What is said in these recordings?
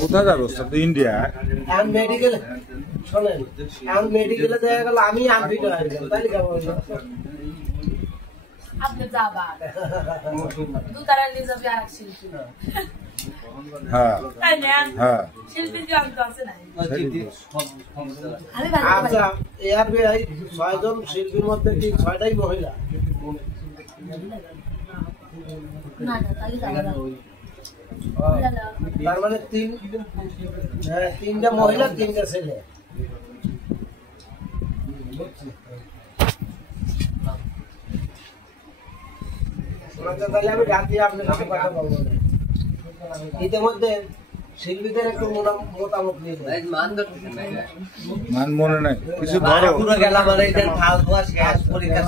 কোথায় যাবো তো ইন্ডিয়া মেডিকেল শোনেন এখন মেডিকেলে দেখা গেল আমি আনফিট হয়ে গেলাম তাই যাবো আপনি যাবা দুতারা নিয়ে যাবে আর শিল্পী হ্যাঁ তাই না হ্যাঁ শিল্পী কি অন্ত আছে না আচ্ছা এআরবিআই 6 জন শিল্পীর মধ্যে কি 6টাই মহিলা না না তাহলে যাবে তার মানে তিনটা মহিলা 3টা ছেলে তাহলে আমি রাতে আপনার সাথে কথা বলবো ইতিমধ্যে শিল্পীদের একটু মতামত নিয়ে মান মনে নাই কিছু ধরো পুরো গেলাম মানে এদের ফাল ধোয়া শেষ পরীক্ষা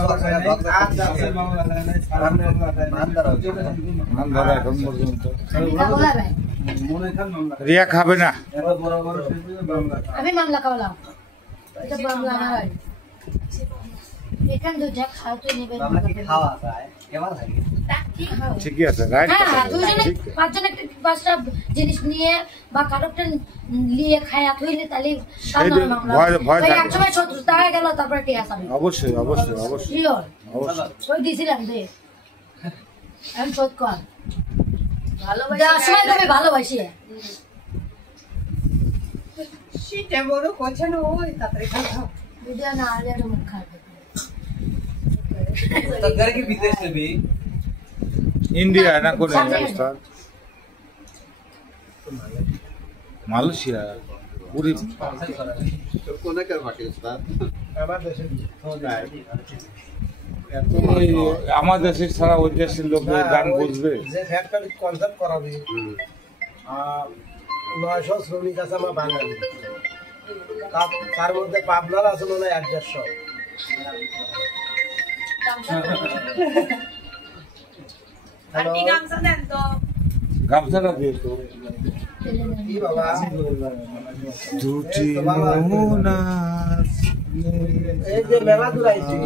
মান ধরো এখন পর্যন্ত রিয়া খাবে না আমি মামলা কাবলাম এটা মামলা না হয় এখান দুইটা খাওয়াতে নেবেন খাওয়া যায় কেমন লাগে ঠিকই আছে রাইট দুইজনে পাঁচজন একটা পাঁচটা জিনিস নিয়ে বা কারোটা নিয়ে খায়া থইলে তাহলে এক সময় শত্রু তারা গেল তারপরে টিয়া খাবে অবশ্যই অবশ্যই অবশ্যই অবশ্যই ওই দিয়েছিলাম দে আমি শোধ কর ভালোবাসি সময় তুমি ভালোবাসি সেটা বড় কথা না ওই তাড়াতাড়ি খাও ভিডিও না আলে মুখ খাবে তো घर के विदेश से भी इंडिया ना कोन राजस्थान मालয়েশিয়া पूरी कोना कर पाकिस्तान আমার দেশে আমার দেশের ছাড়া ওই দেশের লোক গান বুঝবে যে ফ্যাক্টরি কনসেপ্ট করাবে 900 শ্রমিক আছে আমার বাঙালি তার মধ্যে পাবনার আছে মনে হয় 150 আপনি গামছা দেন তো গামছাটা দিয়ে তো কি বাবা দুটি মোহনা এই যে মেলা দুরাইছি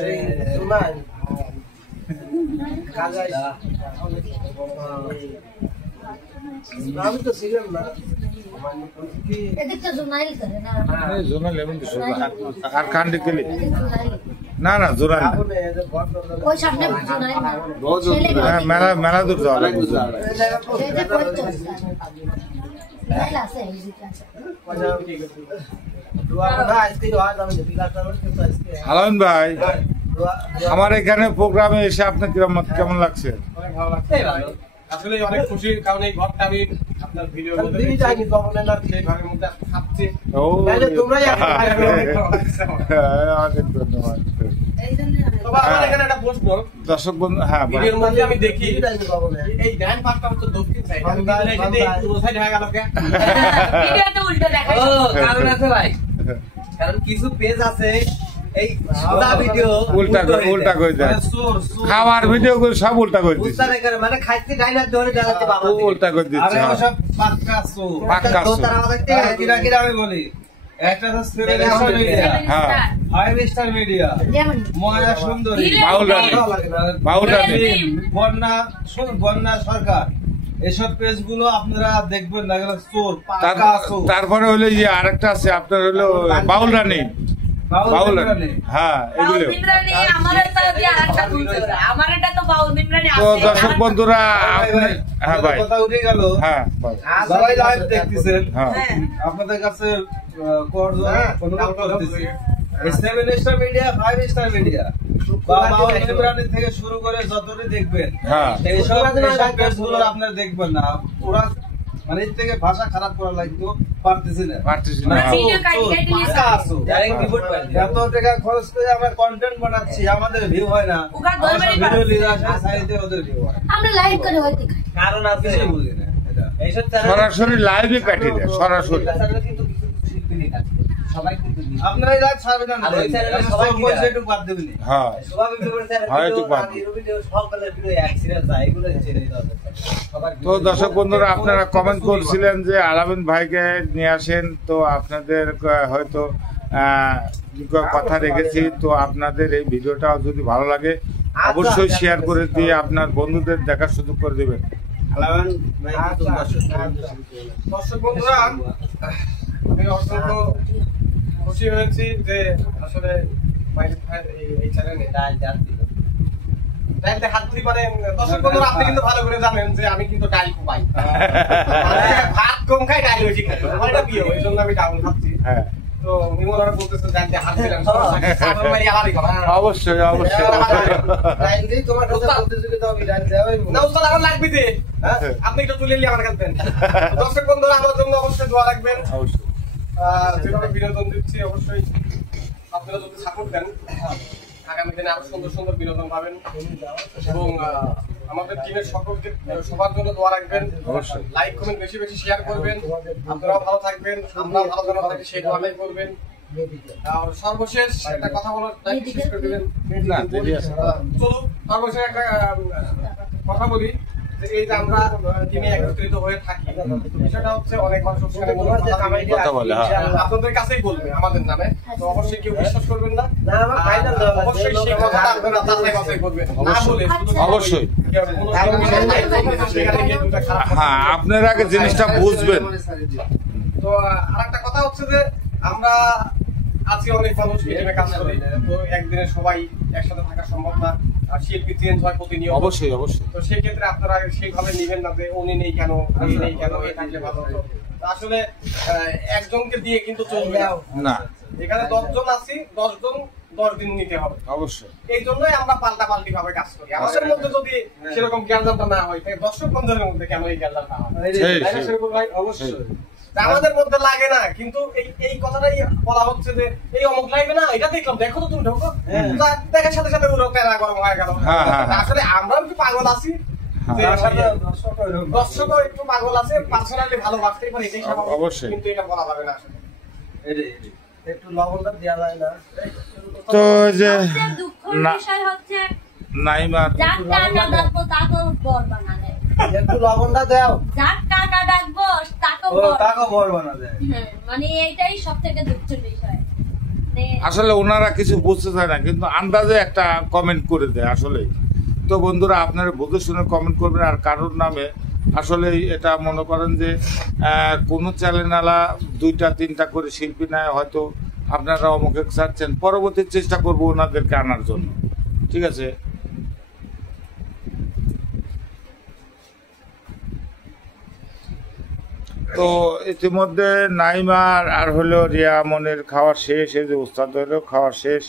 সেই সুনাই কাজাই আমি তো ছিলাম না এদিকটা জোনাইল করে না এই জোনা লেমন তো আর কান্ডে গেলে না না জোরা ওই সামনে জোনাইল না হ্যাঁ মেলা মেলা দূর যাওয়া লাগবে এটা করতে মেলা আছে এদিকে আলামিন ভাই আমার এখানে প্রোগ্রামে এসে আপনার কেমন লাগছে আসলে অনেক খুশি কারণ এই ঘরটা আমি আপনার ভিডিওর মধ্যে সেই ঘরের মধ্যে খাচ্ছি অনেক ধন্যবাদ তবে আমার এখানে একটা প্রশ্ন দর্শক বন্ধু হ্যাঁ ভিডিওর মধ্যে আমি দেখি এই ডান পাশটা হচ্ছে দক্ষিণ সাইড আমি দিলে যদি পূর্ব সাইড হয়ে গেল কে ভিডিওতে উল্টো দেখাই ও কারণ আছে ভাই কারণ কিছু পেজ আছে এই সাদা ভিডিও উল্টা করে দেয় খাওয়ার ভিডিও করে সব উল্টা করে দিচ্ছে উল্টা করে মানে খাইতে ডাইনার ধরে দাঁড়াতে বাবা উল্টা করে দিচ্ছে আরে সব পাক্কা সো পাক্কা তো তারা আমাদেরকে কিরা কিরা আমি বলি একটা হচ্ছে সেভেন মিডিয়া হ্যাঁ 5 স্টার মিডিয়া যেমন ময়া সুন্দরী বাউলানি বন্যা সরকার এসব পেজ গুলো আপনারা দেখবেন না গেলে চোর পাক্কা চোর তারপরে হলো যে আরেকটা আছে আপনার হলো বাউলানি হ্যাঁ এগুলো তো দর্শক বন্ধুরা হ্যাঁ ভাই কথা উঠে গেল হ্যাঁ সবাই লাইভ দেখতেছেন হ্যাঁ আপনাদের কাছে অনুরোধ করতেছি 7 স্টার মিডিয়া 5 স্টার মিডিয়া বাবা ইমরানি থেকে শুরু করে যতটি দেখবেন হ্যাঁ এইসব পেজগুলো আপনারা দেখবেন না ওরা মানে এর থেকে ভাষা খারাপ করা লাগতো পারতেছি না এত টাকা খরচ করে আমরা কন্টেন্ট বানাচ্ছি আমাদের ভিউ হয় না ভিডিও লিজ আসে সাইডে ওদের ভিউ হয় আমরা লাইভ করে হইতে কারণ আপনি কিছুই বুঝি না এটা এইসব সরাসরি লাইভে কাটিয়ে দেয় সরাসরি কিন্তু কিছু শিল্পী নেই সবাই কিন্তু আপনারা এই রাত ছাড়বেন না সবাই পয়সা একটু বাদ দেবেন হ্যাঁ সবাই ভিডিও সকালে ভিডিও অ্যাক্সিডেন্ট যায় এগুলো ছেড়ে দাও তো দর্শক বন্ধুরা আপনারা কমেন্ট করছিলেন যে আলামিন ভাইকে নিয়ে আসেন তো আপনাদের হয়তো কথা রেখেছি। তো আপনাদের এই ভিডিওটা যদি ভালো লাগে অবশ্যই শেয়ার করে দিয়ে আপনার বন্ধুদের দেখার সুযোগ করে দেবেন। দর্শক বন্ধুরা, আমি অসংখ্য খুশি হয়েছি যে আসলে এই চ্যানেলে ডাইলতে হাত ধরি। মানে দর্শক বন্ধুরা, আপনি কিন্তু ভালো করে জানেন যে আমি কিন্তু ডাইল খুবাই, ভাত কম খাই, ডাইল বেশি খাই। আমার এটা প্রিয়, এই জন্য আমি ডাউন খাচ্ছি। তো নিমোনারা বলতেছে ডাইলতে হাত দিলাম, অবশ্যই অবশ্যই তোমার প্রতিযোগিতা হবে, ডাইল দেওয়া না উস্তাদ, আমার লাগবে যে আপনি একটু তুলে নিয়ে আমার কাছে। দর্শক বন্ধুরা, আমার জন্য অবশ্যই দোয়া রাখবেন। অবশ্যই যেভাবে বিনোদন দিচ্ছি অবশ্যই আপনারা যদি সাপোর্ট দেন, আগামী দিনে আরো সুন্দর সুন্দর বিনোদন পাবেন। এবং আমাদের টিমের সকলকে সবার জন্য দোয়া রাখবেন। অবশ্যই লাইক কমেন্ট বেশি বেশি শেয়ার করবেন। আপনারাও ভালো থাকবেন, আমরাও ভালো যেন থাকি সেই দোয়াটাই করবেন। আর সর্বশেষ একটা কথা বলার দায়িত্ব শেষ করে দিবেন। চলো সর্বশেষ একটা কথা বলি, যে এই যে আমরা টিমে একত্রিত হয়ে থাকি, বিষয়টা হচ্ছে অনেক মানুষ আপনাদের কাছেই বলবে আমাদের নামে, তো অবশ্যই কেউ বিশ্বাস করবেন না। অবশ্যই সেই কথাটা আপনারা যাচাই বাছাই করবেন, না বলে অবশ্যই হ্যাঁ, আপনারা আগে জিনিসটা বুঝবেন। তো আরেকটা কথা হচ্ছে যে আমরা আজকে অনেক মানুষ টিমে কাজ করি, তো একদিনে সবাই একসাথে থাকা সম্ভব না। আর শিল্পী চেঞ্জ হয় প্রতিনিয়ত, অবশ্যই অবশ্যই। তো সেই ক্ষেত্রে আপনারা সেইভাবে নিবেন না যে উনি নেই কেন, উনি নেই কেন, এই থাকলে ভালো হতো। তো আসলে একজনকে দিয়ে কিন্তু চলবে না, এখানে 10 জন আছি, 10 জন 10 দিন নিতে হবে। অবশ্যই এই জন্যই আমরা পাল্টাপাল্টি ভাবে কাজ করি। আমাদের মধ্যে যদি সেরকম জ্ঞানদানটা না হয়, তাই দর্শক বন্ধুদের মধ্যে কেন এই জ্ঞানদানটা হয়? অবশ্যই আমাদের মধ্যে লাগে না, কিন্তু এই কথাটাই বলা হচ্ছে যে এই অমুক লাইভে না, এটা দেখলাম, দেখো তো তুমি ঢোকো, দেখার সাথে সাথে ওরা প্যারা গরম হয়ে গেল। আসলে আমরাও একটু পাগল আছি, দর্শকও একটু পাগল আছে, পার্সোনালি ভালোবাসতেই পারে, এটাই স্বাভাবিক। অবশ্যই। কিন্তু এটা বলা যাবে না আসলে। একটু লবণটা দেওয়া যায় না। তো যে সবচেয়ে দুঃখের বিষয় হচ্ছে নাইমার যার টাকা ডাকবো তাকেও বর বানালে, একটু লবণটা দাও। যার টাকা ডাকবো তাকেও টাকা বড় বানা যায়। মানে এইটাই সব থেকে দুঃখের বিষয়। আসলে ওনারা কিছু বুঝতে চায় না, কিন্তু আন্দাজে একটা কমেন্ট করে দেয় আসলে। তো বন্ধুরা, আপনারা বুঝে শুনে কমেন্ট করবেন। আর কারোর নামে আসলে এটা মনে করেন যে কোনো চ্যানেলওয়ালা 2-3টা করে শিল্পী নেয়, হয়তো আপনারা অমুকে চাচ্ছেন, পরবর্তী চেষ্টা করবো ওনাদেরকে আনার জন্য, ঠিক আছে। তো ইতিমধ্যে নাইমার আর হলো রিয়া মনের খাওয়া শেষ, এই যে উস্তাদ হলো খাওয়া শেষ।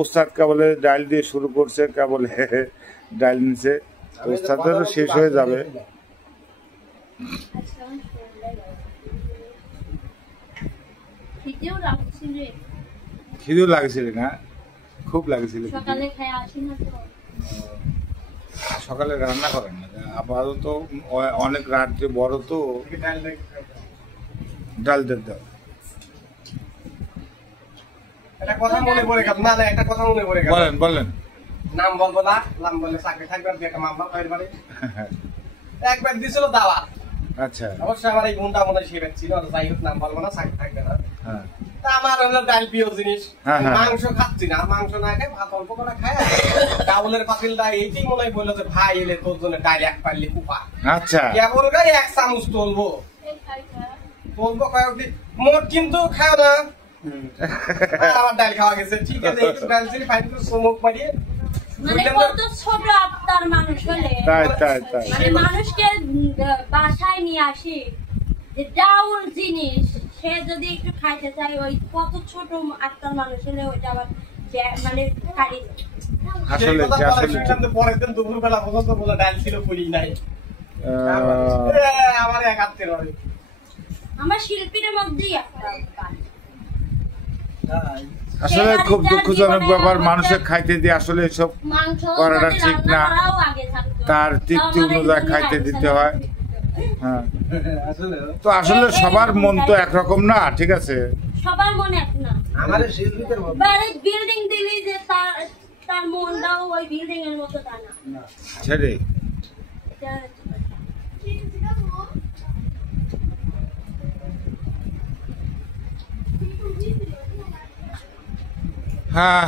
উস্তাদ কেবলে ডাইল দিয়ে শুরু করছে, কেবল ডাইল নিচে, উস্তাদেরও শেষ হয়ে যাবে। খিদেও লাগছিল না? খুব লাগছিল। সকালে রান্না করেন না আপাতত, অনেক রাত্রে বড় তো, ডাল দিয়ে দাও। একটা কথা মনে পড়ে গেল, না একটা কথা মনে পড়ে গেল। বলেন বলেন। নাম বলবো না, নাম বললে চাকরি থাকবে, একটা মামলা পাইর বাড়ি একবার দিছিল দাওয়াত। আচ্ছা, অবশ্যই আমার এই বোনটা মনে হয় সে ছিল, যাই হোক নাম বলবো না, চাকরি থাকবে না। হ্যাঁ, তা আমার হলো ডাল প্রিয় জিনিস, হ্যাঁ। মাংস খাচ্ছি না, মাংস না খাই ভাত অল্প করে খায়, ডাউলের পাতিলটা এইটাই মনে হয় বললো যে ভাই এলে তোর জন্য ডাল এক পাইলে কুপা। আচ্ছা, কেবল গাই 1 চামচ তুলবো কয়েকদিন মোট, কিন্তু খাও না। আমার ডাল খাওয়া গেছে, ঠিক আছে, একটু ডাল ছিল ফাইন করে চমক মারিয়ে মানে কত ছোট আত্মার মানুষ হলে, তাই তাই তাই, মানে মানুষকে বাসায় নিয়ে আসি যে ডাউল জিনিস, সে যদি একটু খাইতে চায়, ওই কত ছোট আত্মার মানুষ হলে ওইটা আবার মানে খাই। আসলে আসলে পরের দিন দুপুর বেলা পর্যন্ত বলে ডাল ছিল করি নাই, আমার এক আত্মের হয়। আমার শিল্পীর মধ্যেই একটা আসলে খুব দুঃখজনক ব্যাপার, মানুষের খাইতে দিয়ে আসলে এসব করাটা ঠিক না, তার তৃপ্তি অনুযায়ী খাইতে দিতে হয়। হ্যাঁ, তো আসলে সবার মন তো একরকম না, ঠিক আছে, সবার মন এক না। আমাদের শিল্পীদের মধ্যে বিল্ডিং দিলি যে তার মনটাও ওই বিল্ডিং এর মতো তা না, ছেড়ে হ্যাঁ,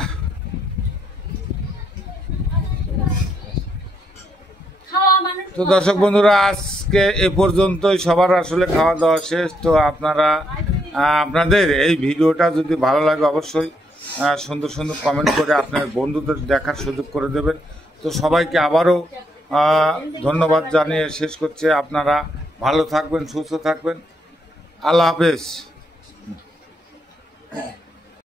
খাওয়া মানুষ তো দর্শক বন্ধুরা আজকে এ পর্যন্তই। সবার আসলে খাওয়া দাওয়া শেষ। তো আপনারা আপনাদের এই ভিডিওটা যদি ভালো লাগে অবশ্যই সুন্দর সুন্দর কমেন্ট করে আপনার বন্ধুদের দেখার সুযোগ করে দেবেন। তো সবাইকে আবারও ধন্যবাদ জানিয়ে শেষ করছে। আপনারা ভালো থাকবেন, সুস্থ থাকবেন। আল্লাহ হাফেজ।